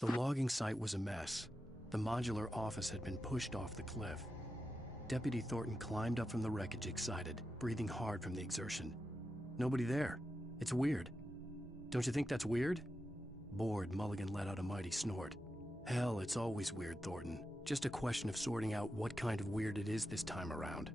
The logging site was a mess. The modular office had been pushed off the cliff. Deputy Thornton climbed up from the wreckage excited, breathing hard from the exertion. Nobody there. It's weird. Don't you think that's weird? Bored, Mulligan let out a mighty snort. Hell, it's always weird, Thornton. Just a question of sorting out what kind of weird it is this time around.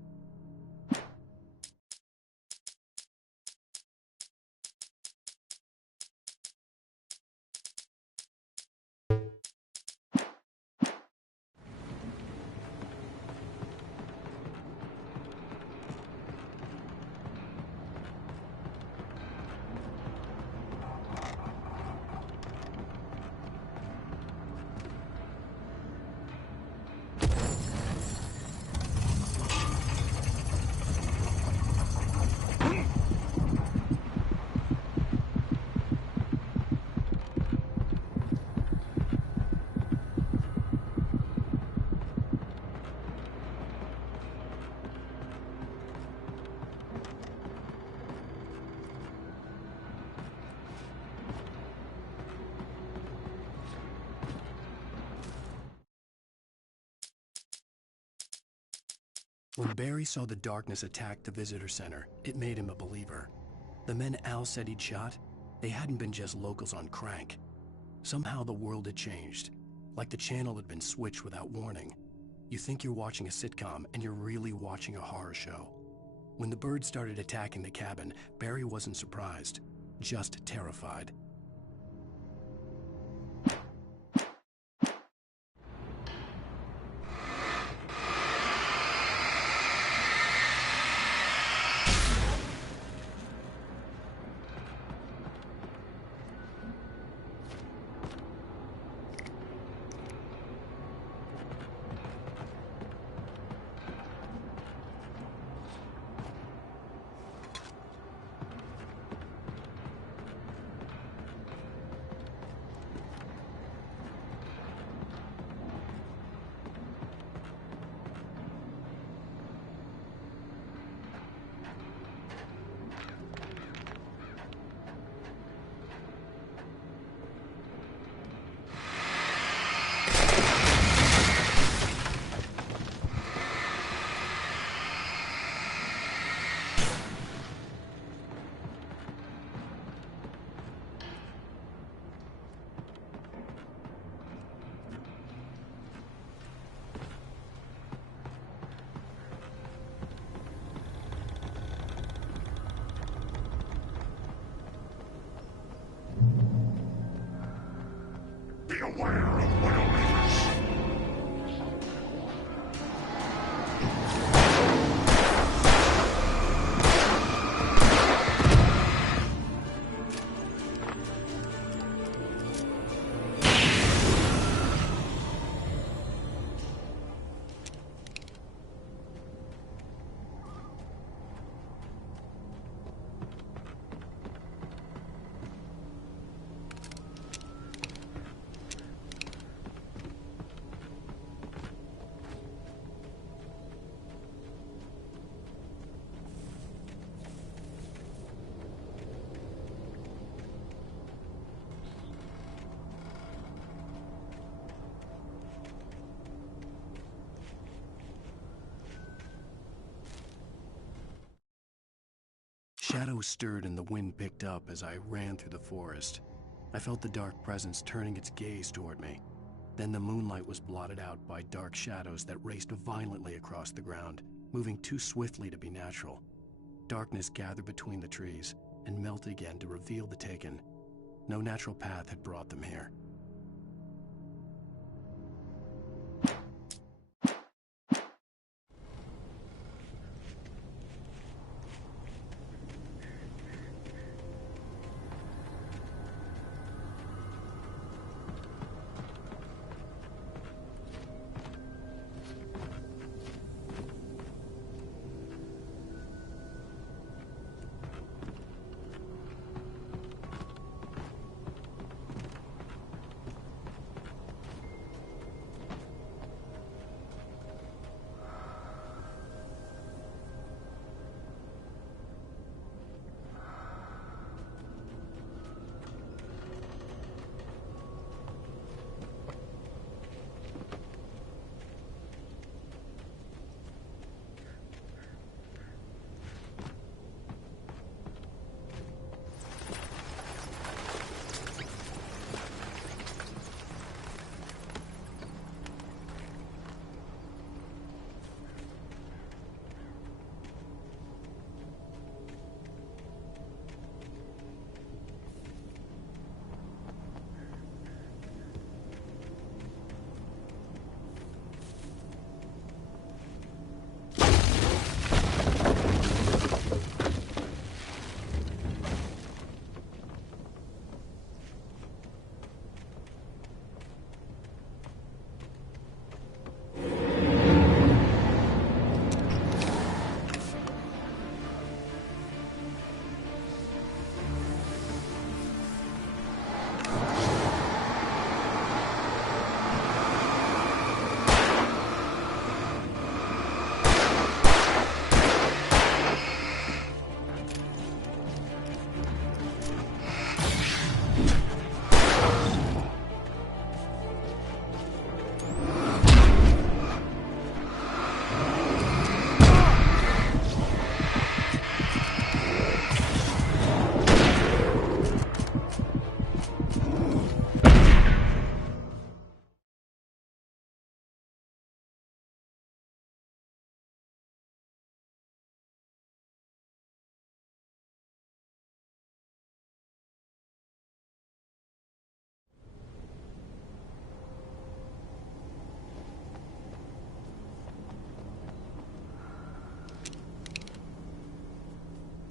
When Barry saw the darkness attack the visitor center, it made him a believer. The men Al said he'd shot, they hadn't been just locals on crank. Somehow the world had changed, like the channel had been switched without warning. You think you're watching a sitcom, and you're really watching a horror show. When the birds started attacking the cabin, Barry wasn't surprised, just terrified. Shadows stirred and the wind picked up as I ran through the forest. I felt the dark presence turning its gaze toward me. Then the moonlight was blotted out by dark shadows that raced violently across the ground, moving too swiftly to be natural. Darkness gathered between the trees and melted again to reveal the taken. No natural path had brought them here.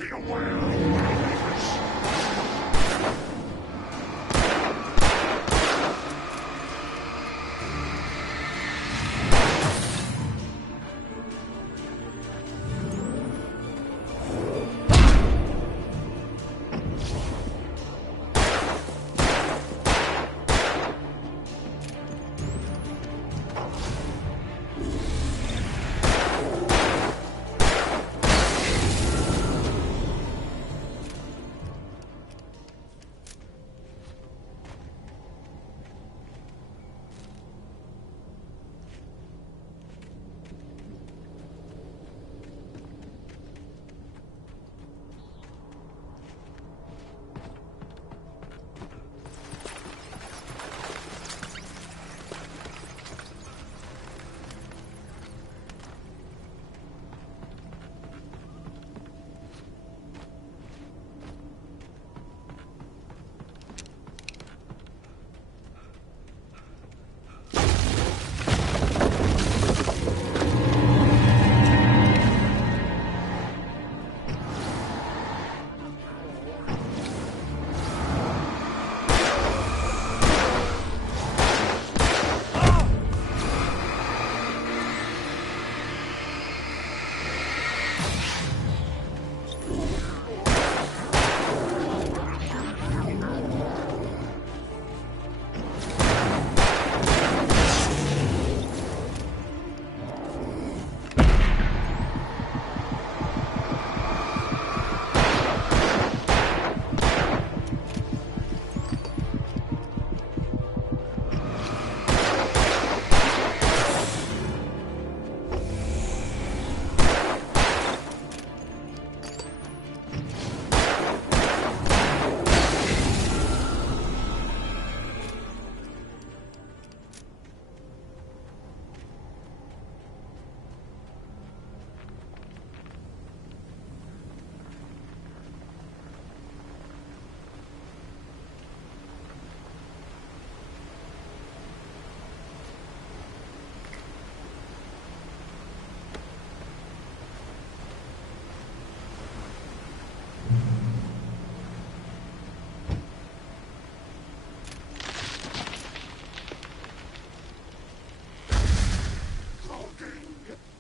Be aware of enemies.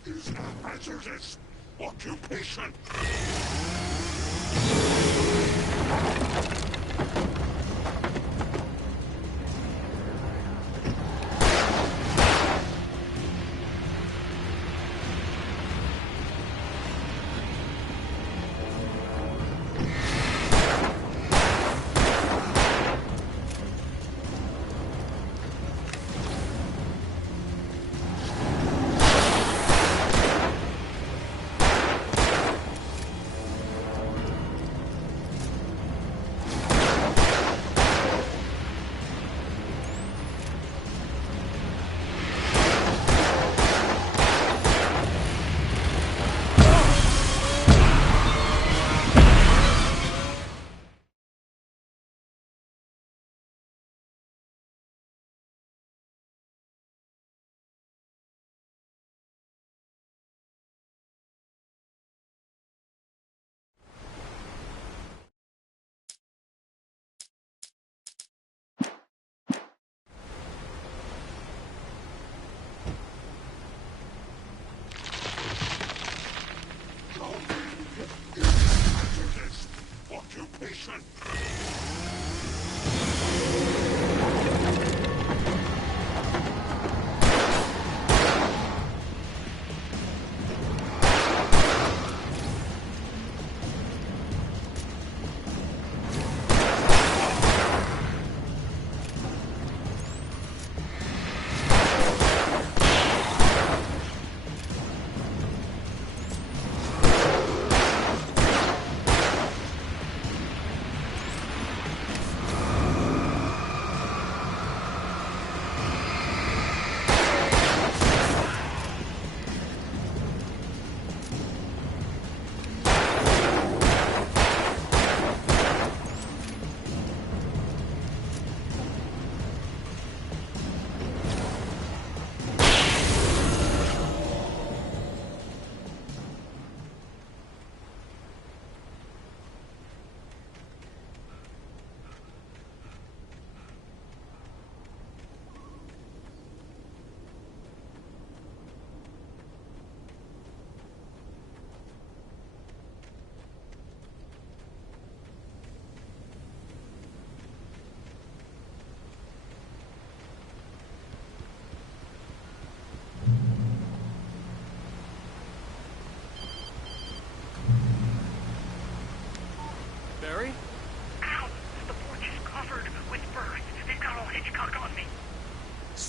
Is a hazardous occupation.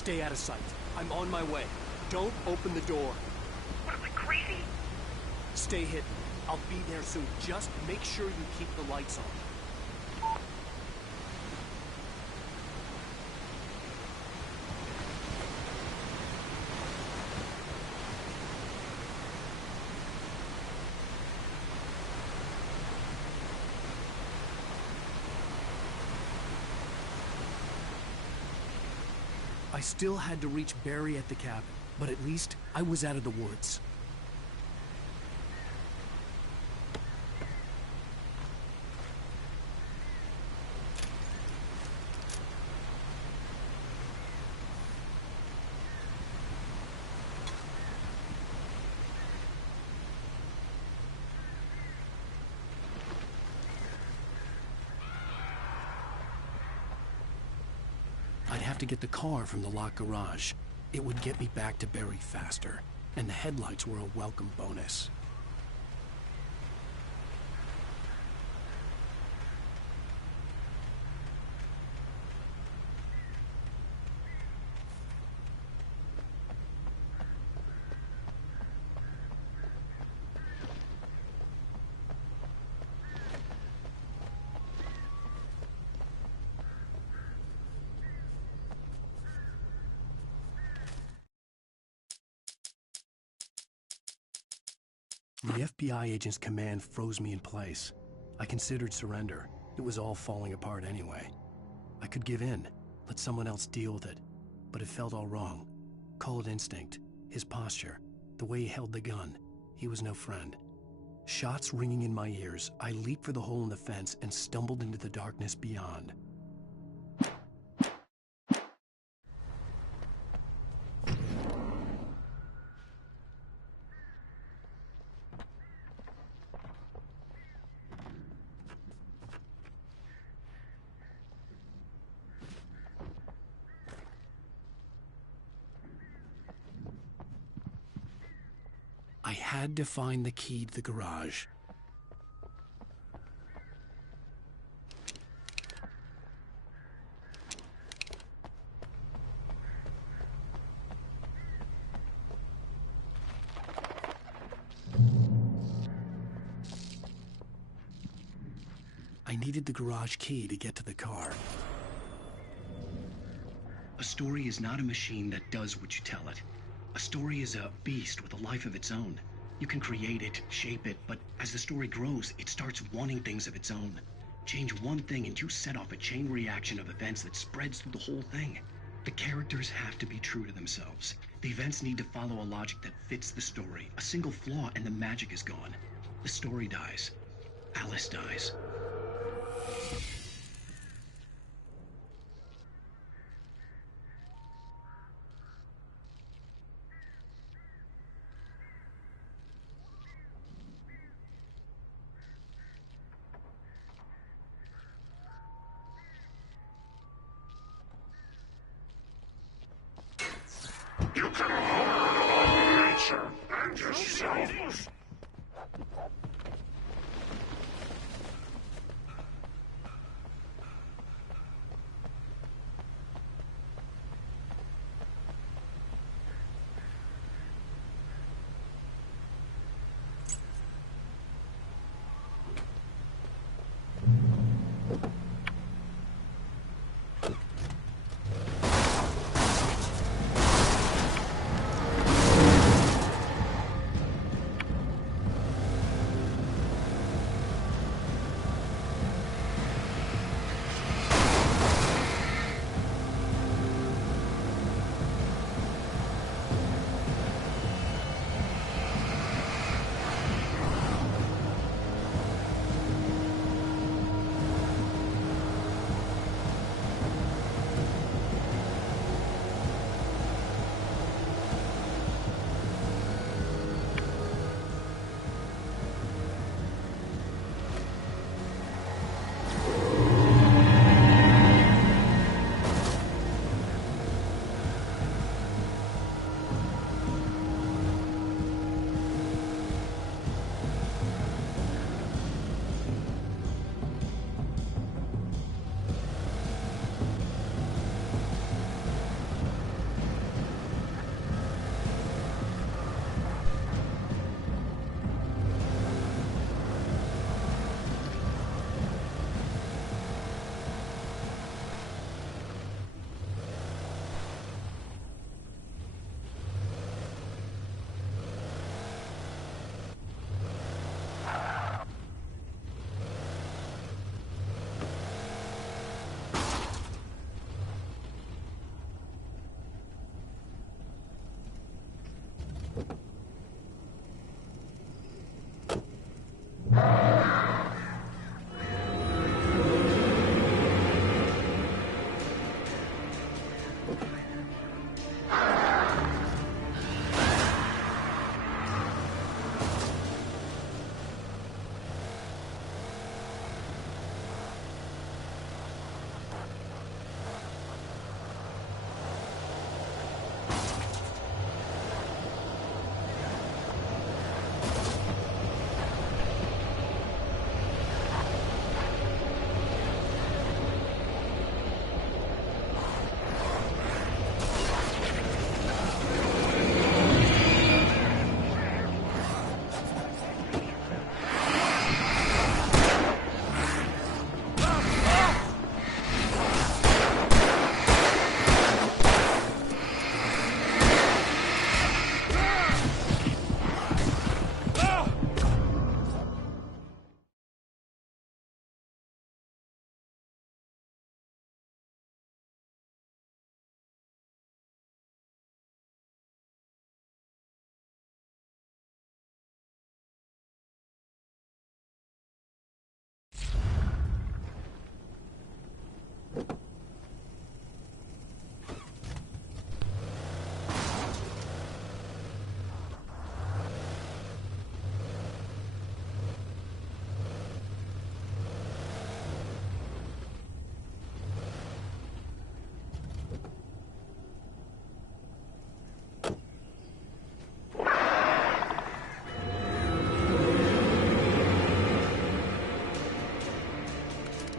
Stay out of sight. I'm on my way. Don't open the door. What, am I crazy? Stay hidden. I'll be there soon. Just make sure you keep the lights on. I still had to reach Barry at the cabin, but at least I was out of the woods. I'd have to get the car from the locked garage. It would get me back to Barry faster, and the headlights were a welcome bonus. The FBI agent's command froze me in place. I considered surrender. It was all falling apart anyway. I could give in, let someone else deal with it, but it felt all wrong. Call it instinct, his posture, the way he held the gun. He was no friend. Shots ringing in my ears, I leaped for the hole in the fence and stumbled into the darkness beyond. I had to find the key to the garage. I needed the garage key to get to the car. A story is not a machine that does what you tell it. A story is a beast with a life of its own. You can create it, shape it, but as the story grows, it starts wanting things of its own. Change one thing and you set off a chain reaction of events that spreads through the whole thing. The characters have to be true to themselves. The events need to follow a logic that fits the story. A single flaw and the magic is gone. The story dies. Alice dies. You can harm nature and yourself.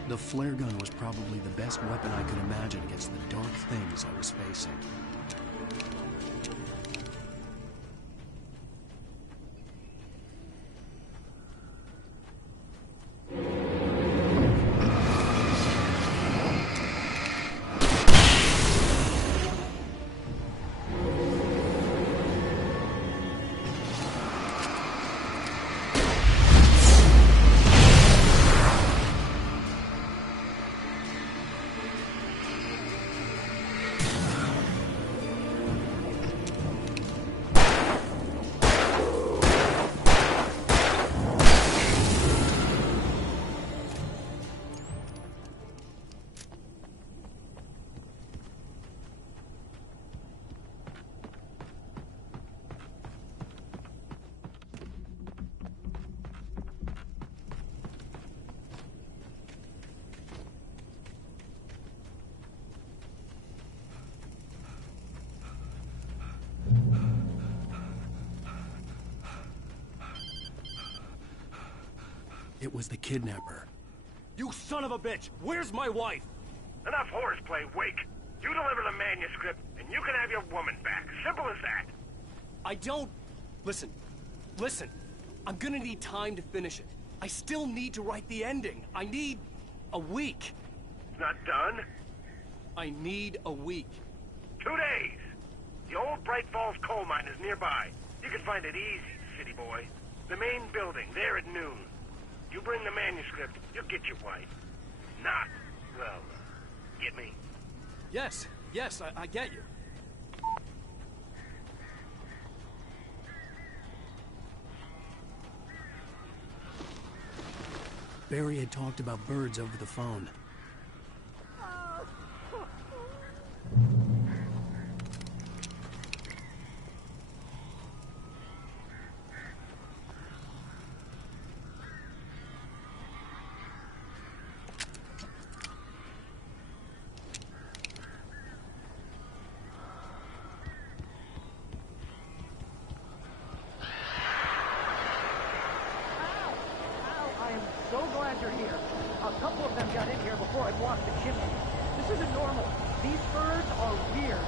The flare gun was probably the best weapon I could imagine against the dark things I was facing. It was the kidnapper. You son of a bitch! Where's my wife? Enough horseplay, Wake. You deliver the manuscript, and you can have your woman back. Simple as that. I don't... Listen. Listen. I'm gonna need time to finish it. I still need to write the ending. I need... a week. It's not done. I need a week. 2 days. The old Bright Falls coal mine is nearby. You can find it easy, city boy. The main building, there at noon. You bring the manuscript, you'll get your wife. Not, well, get me? Yes, I get you. Barry had talked about birds over the phone. So glad you're here. A couple of them got in here before I blocked the chimney. This isn't normal. These birds are weird.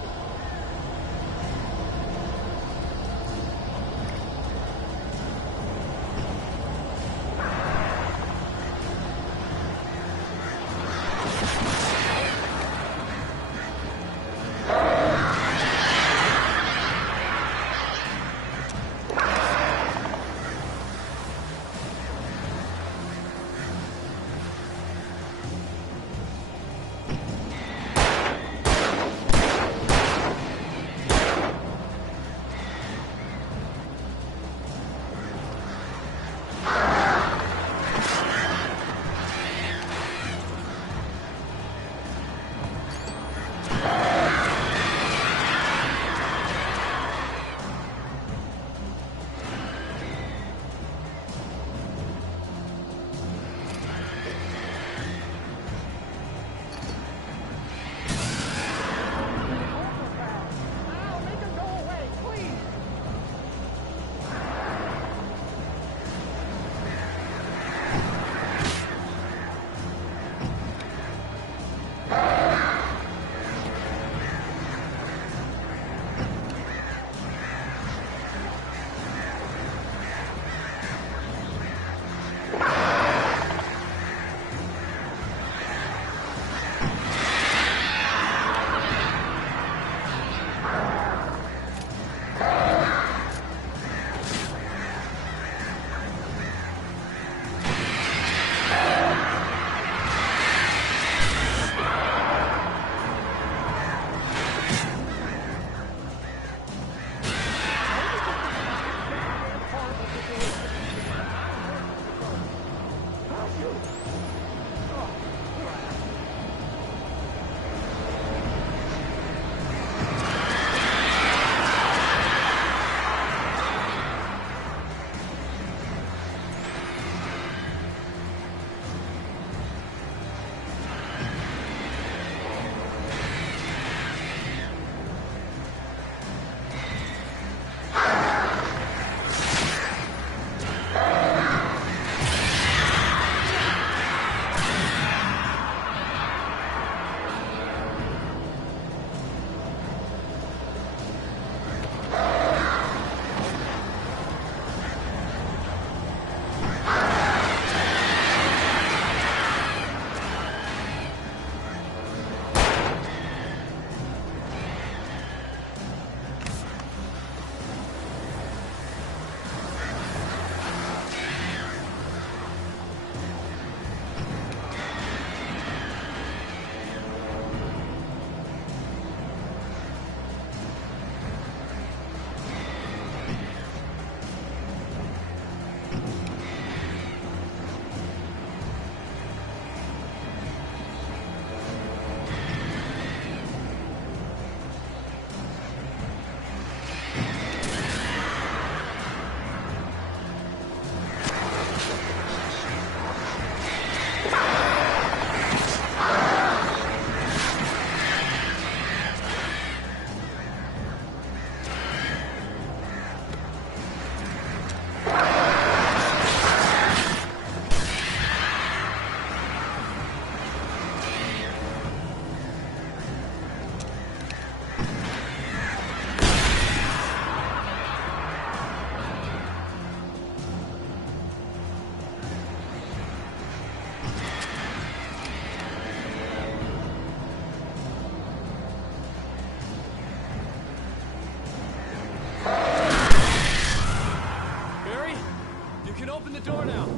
open the door now.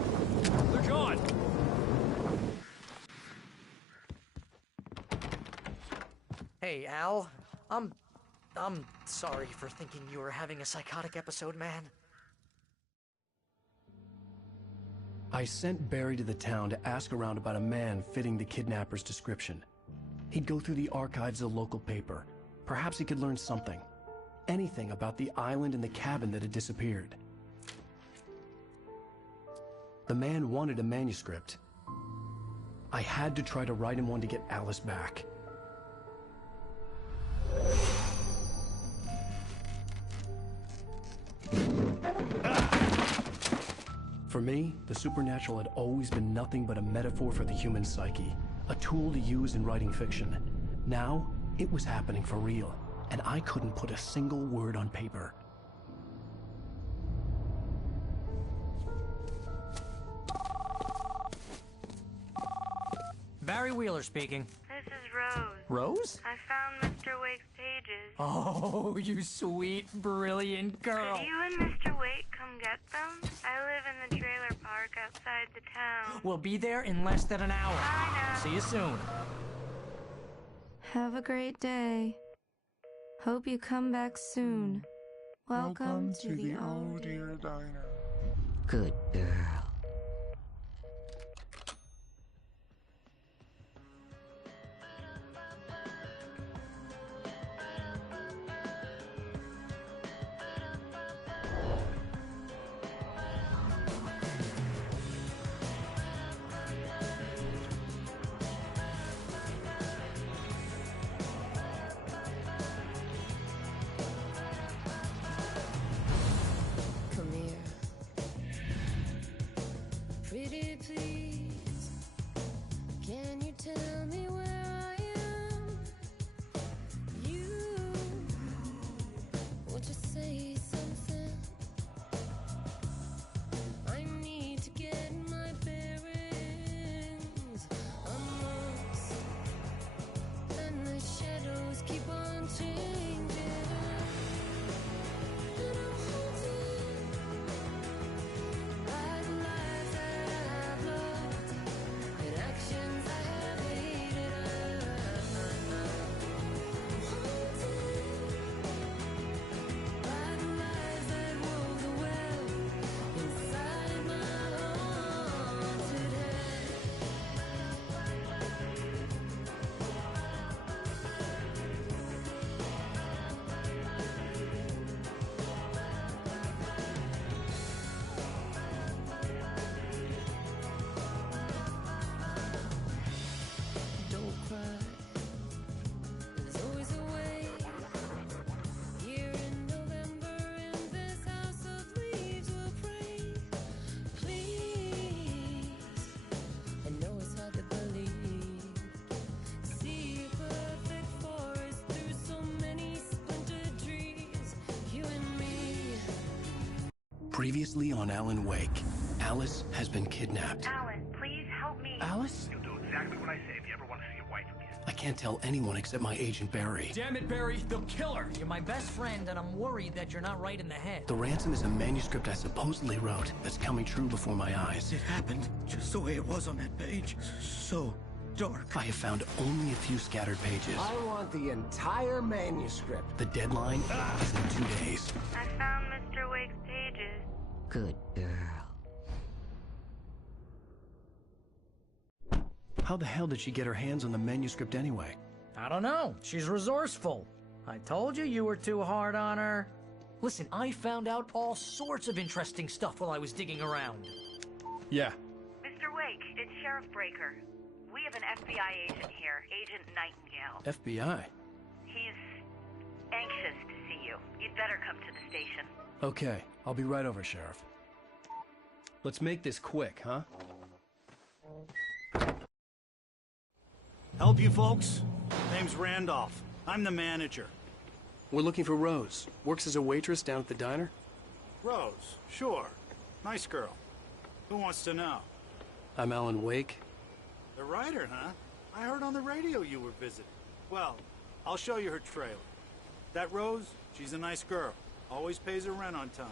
They're gone. Hey, Al. I'm sorry for thinking you were having a psychotic episode, man. I sent Barry to the town to ask around about a man fitting the kidnapper's description. He'd go through the archives of the local paper. Perhaps he could learn something. Anything about the island and the cabin that had disappeared. The man wanted a manuscript. I had to try to write him one to get Alice back. For me, the supernatural had always been nothing but a metaphor for the human psyche, a tool to use in writing fiction. Now, it was happening for real, and I couldn't put a single word on paper. Barry Wheeler speaking. This is Rose. Rose? I found Mr. Wake's pages. Oh, you sweet, brilliant girl. Could you and Mr. Wake come get them? I live in the trailer park outside the town. We'll be there in less than an hour. I know. See you soon. Have a great day. Hope you come back soon. Welcome to the Oh Dear Diner. Good girl. Come here. Pretty please, can you tell me where I am? You, won't you say something? I need to get my bearings. I'm lost, and the shadows keep on changing. And I'm haunted by the lives that I've loved and actions I have hated. I'm haunted by the lies that wove the web inside my haunted head. Don't cry. There's always a way. Here in November, in this house of leaves, we'll pray. Please, I know it's hard to believe. See a perfect forest through so many splintered trees. You and me. Previously on Alan Wake, Alice has been kidnapped. Alan, please help me. Alice? You'll do exactly what I say if you ever want to see your wife again. I can't tell anyone except my agent Barry. Damn it, Barry, they'll kill her. You're my best friend, and I'm worried that you're not right in the head. The ransom is a manuscript I supposedly wrote that's coming true before my eyes. It happened just the way it was on that page. So dark. I have found only a few scattered pages. I want the entire manuscript. The deadline is in 2 days. I found Mr. Wake's pages. Good girl. How the hell did she get her hands on the manuscript anyway? I don't know. She's resourceful. I told you you were too hard on her. Listen, I found out all sorts of interesting stuff while I was digging around. Yeah. Mr. Wake, it's Sheriff Breaker. We have an FBI agent here, Agent Nightingale. FBI? He's anxious to see you. You'd better come to the station. Okay, I'll be right over, Sheriff. Let's make this quick, huh? Help you folks? Name's Randolph. I'm the manager. We're looking for Rose. Works as a waitress down at the diner. Rose, sure. Nice girl. Who wants to know? I'm Alan Wake. The writer, huh? I heard on the radio you were visiting. Well, I'll show you her trailer. That Rose, she's a nice girl. Always pays her rent on time.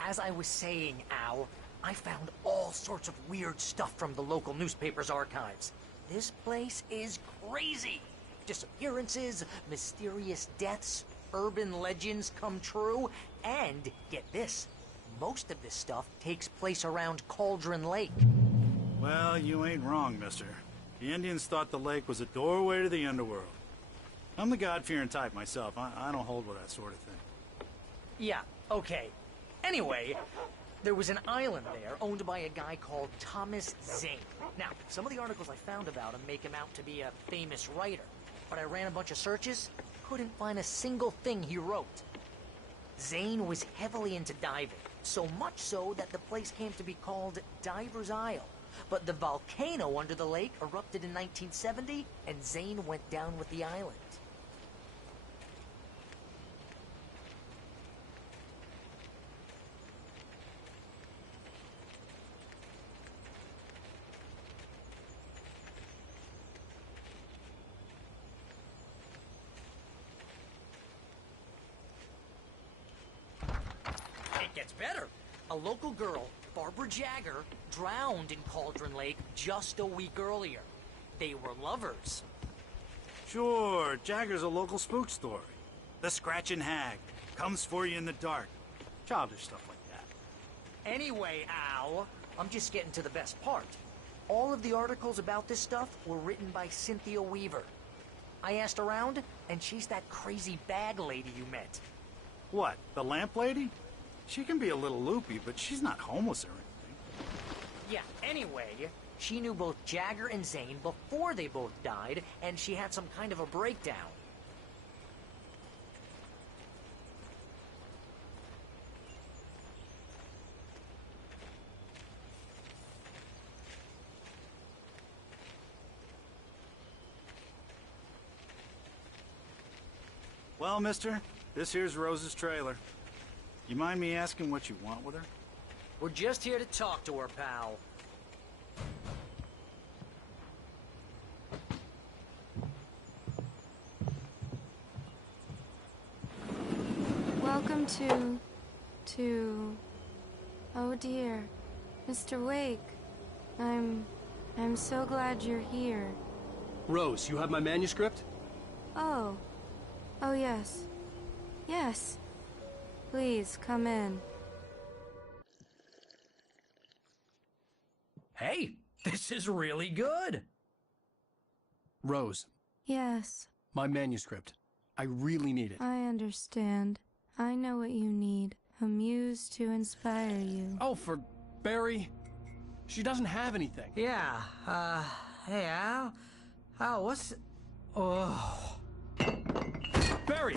As I was saying, Al, I found all sorts of weird stuff from the local newspaper's archives. This place is crazy. Disappearances, mysterious deaths, urban legends come true, and, get this, most of this stuff takes place around Cauldron Lake. Well, you ain't wrong, mister. The Indians thought the lake was a doorway to the underworld. I'm the God-fearing type myself. I don't hold with that sort of thing. Yeah, okay. Anyway, there was an island there owned by a guy called Thomas Zane. Now, some of the articles I found about him make him out to be a famous writer, but I ran a bunch of searches, couldn't find a single thing he wrote. Zane was heavily into diving, so much so that the place came to be called Diver's Isle. But the volcano under the lake erupted in 1970, and Zane went down with the island. It gets better. A local girl, Barbara Jagger, drowned in Cauldron Lake just a week earlier. They were lovers. Sure, Jagger's a local spook story. The Scratching Hag comes for you in the dark. Childish stuff like that. Anyway, Al, I'm just getting to the best part. All of the articles about this stuff were written by Cynthia Weaver. I asked around, and she's that crazy bag lady you met. What, the lamp lady? She can be a little loopy, but she's not homeless or anything. Yeah, anyway, she knew both Jagger and Zane before they both died, and she had some kind of a breakdown. Well, mister, this here's Rose's trailer. You mind me asking what you want with her? We're just here to talk to her, pal. Welcome to... Oh dear, Mr. Wake. I'm so glad you're here. Rose, you have my manuscript? Oh. Oh, yes. Yes. Please, come in. Hey, this is really good. Rose, Yes, my manuscript. I really need it. I understand. I know what you need. A muse to inspire you. Oh, for Barry? She doesn't have anything. Yeah, hey, Al? Al, what's... Oh... Barry!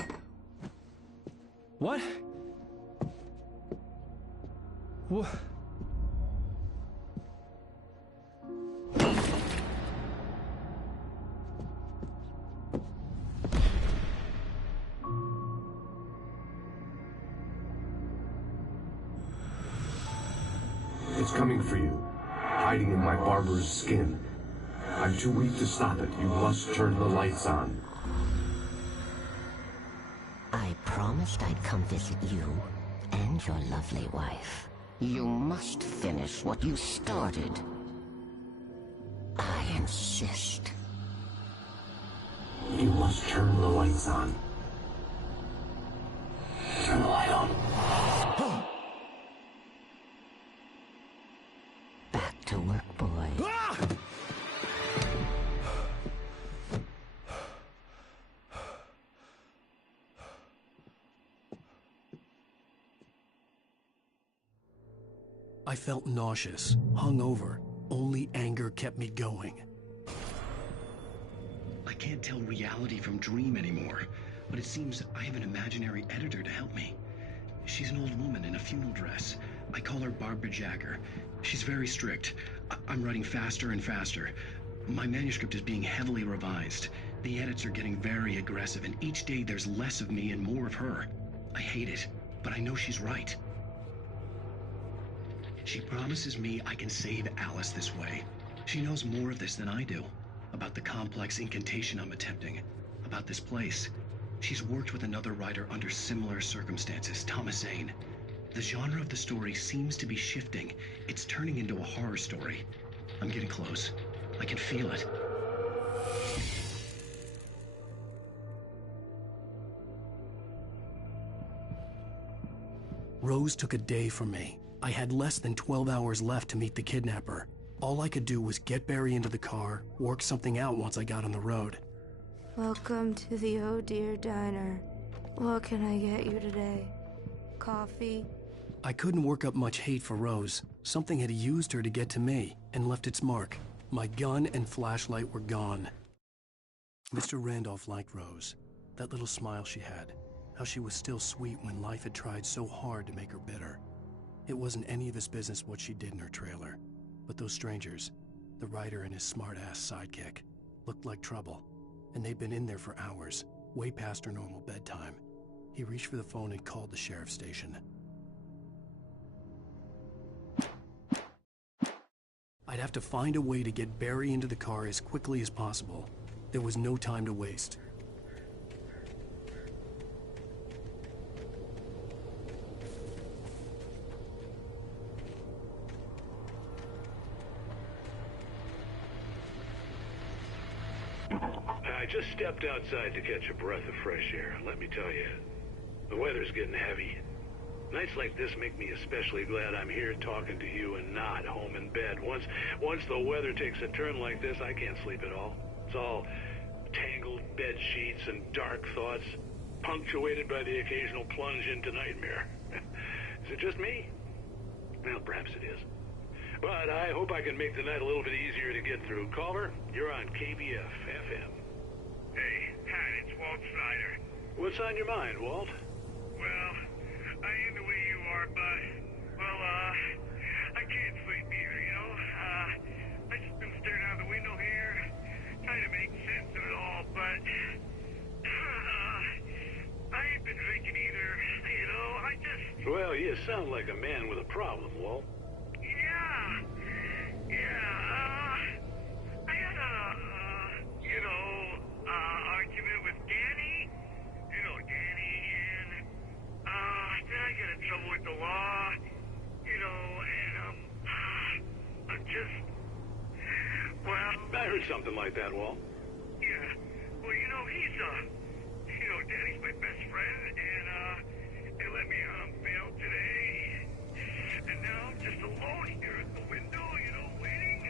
What? What? It's coming for you, hiding in my barber's skin. I'm too weak to stop it. You must turn the lights on. I promised I'd come visit you and your lovely wife. You must finish what you started. I insist. You must turn the lights on. Turn the light on. Back to work, boy. I felt nauseous, hungover. Only anger kept me going. I can't tell reality from dream anymore, but it seems I have an imaginary editor to help me. She's an old woman in a funeral dress. I call her Barbara Jagger. She's very strict. I'm writing faster and faster. My manuscript is being heavily revised. The edits are getting very aggressive, and each day there's less of me and more of her. I hate it, but I know she's right. She promises me I can save Alice this way. She knows more of this than I do. About the complex incantation I'm attempting. About this place. She's worked with another writer under similar circumstances, Thomas Zane. The genre of the story seems to be shifting. It's turning into a horror story. I'm getting close. I can feel it. Rose took a day from me. I had less than 12 hours left to meet the kidnapper. All I could do was get Barry into the car, work something out once I got on the road. Welcome to the Oh Dear Diner. What can I get you today? Coffee? I couldn't work up much hate for Rose. Something had used her to get to me and left its mark. My gun and flashlight were gone. Mr. Randolph liked Rose. That little smile she had. How she was still sweet when life had tried so hard to make her bitter. It wasn't any of his business what she did in her trailer. But those strangers, the writer and his smart-ass sidekick, looked like trouble. And they'd been in there for hours, way past her normal bedtime. He reached for the phone and called the sheriff's station. I'd have to find a way to get Barry into the car as quickly as possible. There was no time to waste. I just stepped outside to catch a breath of fresh air. Let me tell you, the weather's getting heavy. Nights like this make me especially glad I'm here talking to you and not home in bed. Once the weather takes a turn like this, I can't sleep at all. It's all tangled bed sheets and dark thoughts, punctuated by the occasional plunge into nightmare. Is it just me? Well, perhaps it is. But I hope I can make the night a little bit easier to get through. Caller, you're on KBF FM. Hey, Pat, it's Walt Snyder. What's on your mind, Walt? Well, I am the way you are, but, I can't sleep either, you know? I just been staring out the window here, trying to make sense of it all, but, I ain't been drinking either, you know? Well, you sound like a man with a problem, Walt. I had argument with Danny. You know Danny, and, then I got in trouble with the law, you know, and, I'm just, well... I heard something like that, Walt. Yeah, well, you know, Danny's my best friend, and, they let me out on bail today, and now I'm just alone here at the window, you know, waiting.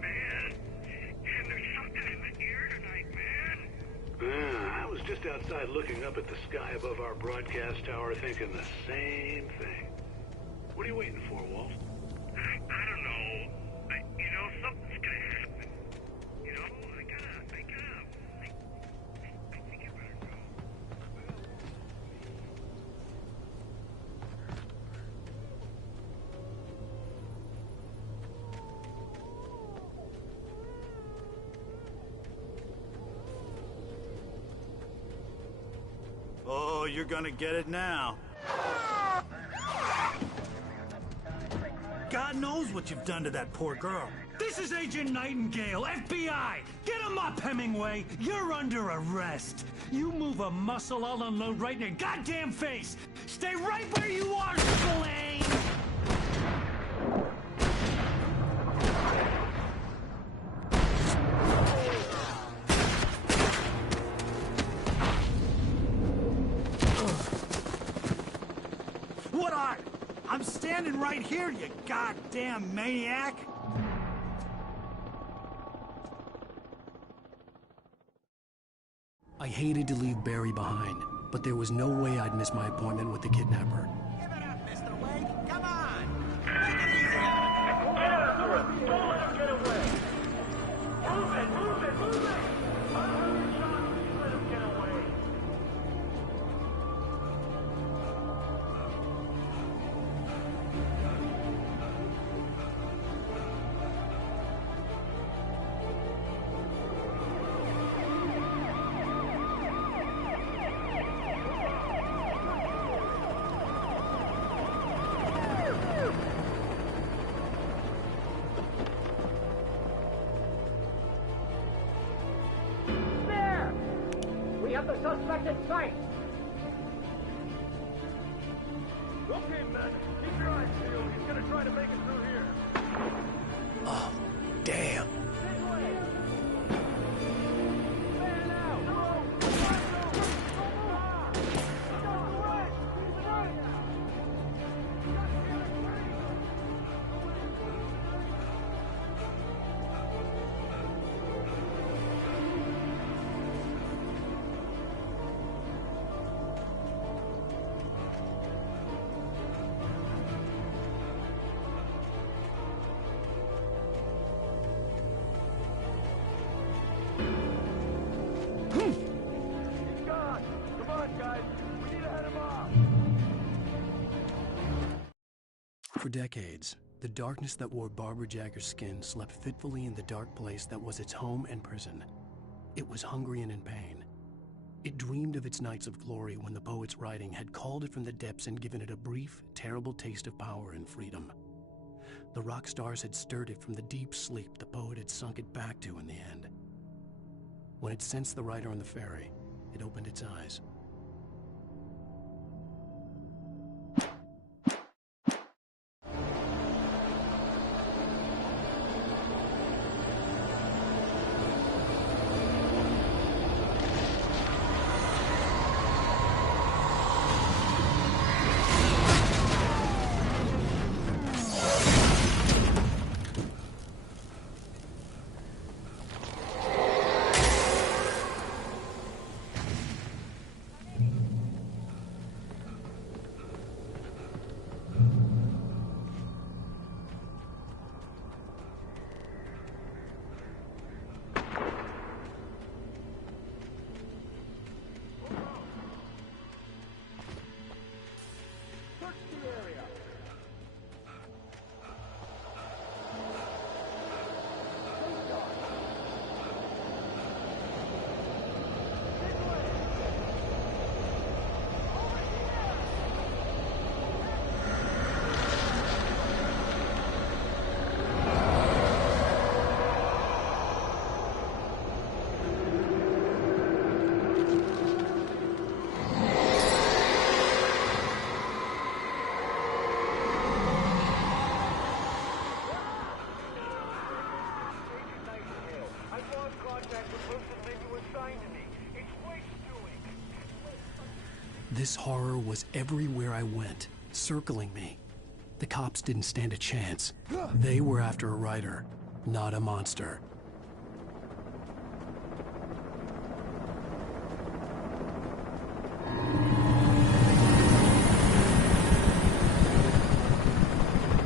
Man, and there's something in the air tonight, man. I was just outside looking up at the sky above our broadcast tower thinking the same thing. What are you waiting for, Walt? I don't know. Something's gonna happen. You know, I think I better go. Oh, you're gonna get it now. God knows what you've done to that poor girl. This is Agent Nightingale, FBI! Get him up, Hemingway! You're under arrest! You move a muscle, I'll unload right in your goddamn face! Stay right where you are, Spillane! What are? I'm standing right here, you goddamn maniac! I hated to leave Barry behind, but there was no way I'd miss my appointment with the kidnapper. Give it up, Mr. Wake. Come on. Take it easy. Get after him. Don't let him get away. Move it. I heard the shot. You let him get away. We have the suspect in sight. Okay, trying to make it through here. Oh, damn. For decades, the darkness that wore Barbara Jagger's skin slept fitfully in the dark place that was its home and prison. It was hungry and in pain. It dreamed of its nights of glory when the poet's writing had called it from the depths and given it a brief, terrible taste of power and freedom. The rock stars had stirred it from the deep sleep the poet had sunk it back to in the end. When it sensed the writer on the ferry, it opened its eyes. This horror was everywhere I went, circling me. The cops didn't stand a chance. They were after a writer, not a monster.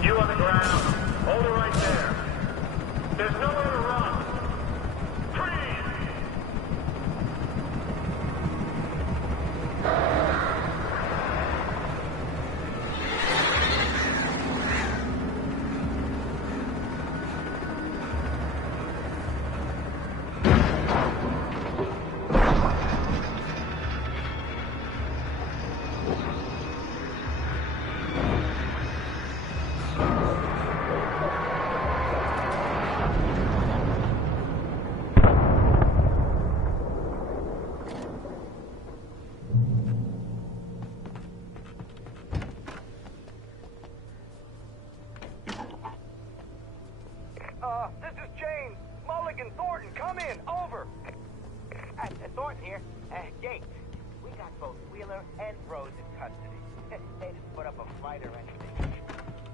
You on the ground. Hold it right there. There's nowhere to run. Freeze! This is James. Mulligan, Thornton, come in. Over. Thornton here. James, we got both Wheeler and Rose in custody. They didn't put up a fight or anything.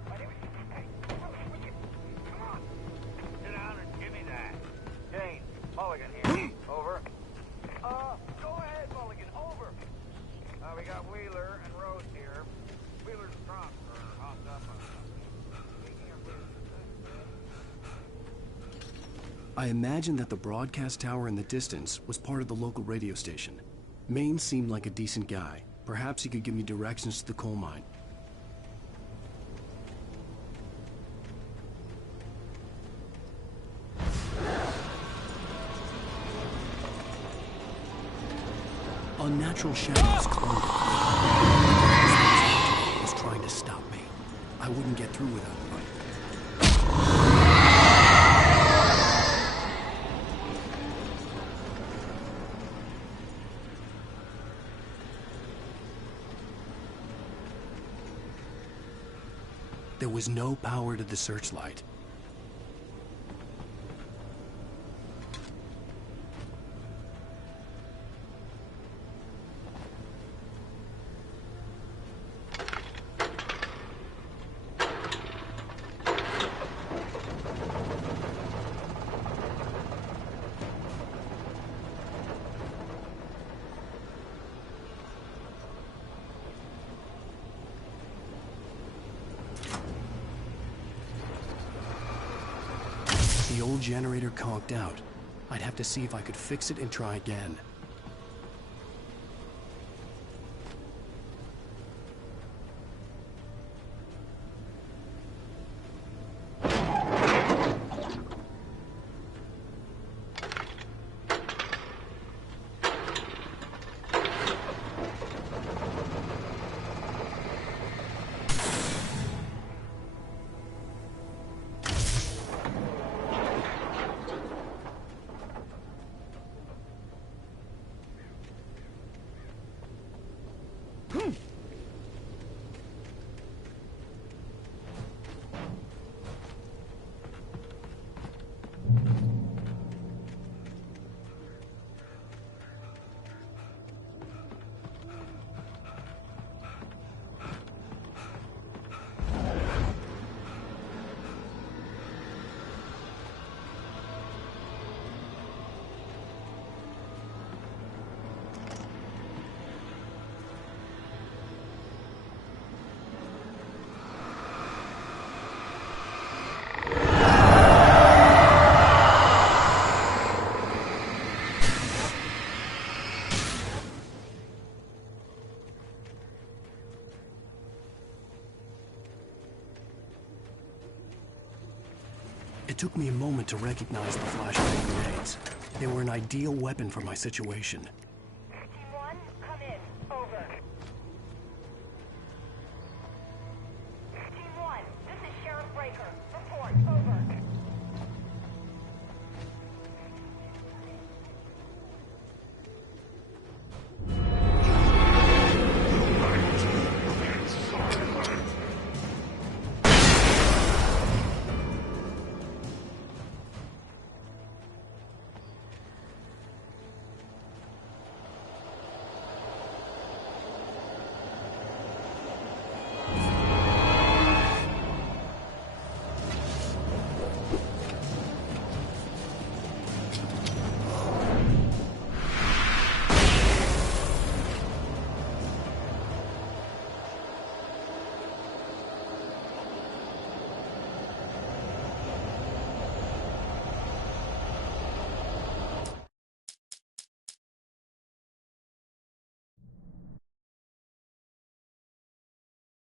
My name is... Hey, come on. Sit down and give me that. James, Mulligan here. Over. Go ahead, Mulligan. Over. We got Wheeler and Rose here. Wheeler's drunk or hopped up on something. I imagined that the broadcast tower in the distance was part of the local radio station. Maine seemed like a decent guy. Perhaps he could give me directions to the coal mine. Unnatural shadows clung to me. Was trying to stop me. I wouldn't get through without a fight. There was no power to the searchlight. The old generator conked out. I'd have to see if I could fix it and try again. It took me a moment to recognize the flashbang grenades. They were an ideal weapon for my situation.